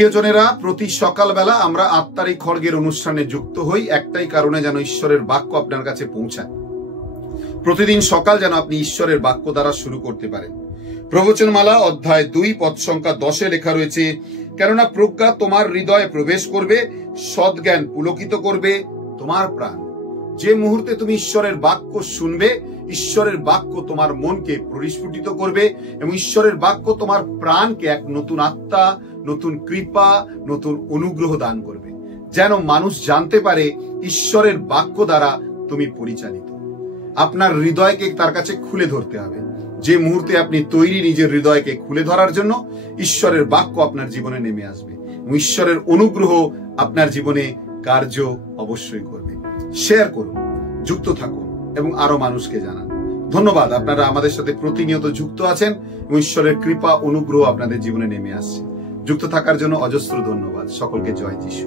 প্রিয়জনেরা, প্রতি সকালবেলা আমরা আত্মার এই খড়গের অনুষ্ঠানে যুক্ত হই একটাই কারণে, যেন ঈশ্বরের বাক্য আপনার কাছে পৌঁছায়। প্রতিদিন সকাল যেন আপনি ঈশ্বরের বাক্য দ্বারা শুরু করতে পারেন। প্রবচনমালা অধ্যায় 2 পদ সংখ্যা 10 লেখা রয়েছে, কেননা প্রজ্ঞা তোমার হৃদয়ে প্রবেশ করবে, সদ্জ্ঞান পুলকিত করবে তোমার প্রাণ। যে মুহূর্তে তুমি ঈশ্বরের বাক্য শুনবে, ঈশ্বরের বাক্য তোমার মনকে পরিস্ফুটিত করবে এবং ঈশ্বরের বাক্য তোমার প্রাণকে এক নতুন আত্মা, নতুন কৃপা, নতুন অনুগ্রহ দান করবে, যেন মানুষ জানতে পারে ঈশ্বরের বাক্য দ্বারা তুমি পরিচালিত। আপনার হৃদয়কে তার কাছে খুলে ধরতে হবে। যে মুহূর্তে আপনি তৈরি নিজের হৃদয়কে খুলে ধরার জন্য, ঈশ্বরের বাক্য আপনার জীবনে নেমে আসবে এবং ঈশ্বরের অনুগ্রহ আপনার জীবনে কার্য অবশ্যই করবে। শেয়ার করুন, যুক্ত থাকুন এবং আরো মানুষকে জানান। ধন্যবাদ, আপনারা আমাদের সাথে প্রতিনিয়ত যুক্ত আছেন এবং ঈশ্বরের কৃপা অনুগ্রহ আপনাদের জীবনে নেমে আসছে। যুক্ত থাকার জন্য অজস্র ধন্যবাদ। সকলকে জয় যিশু।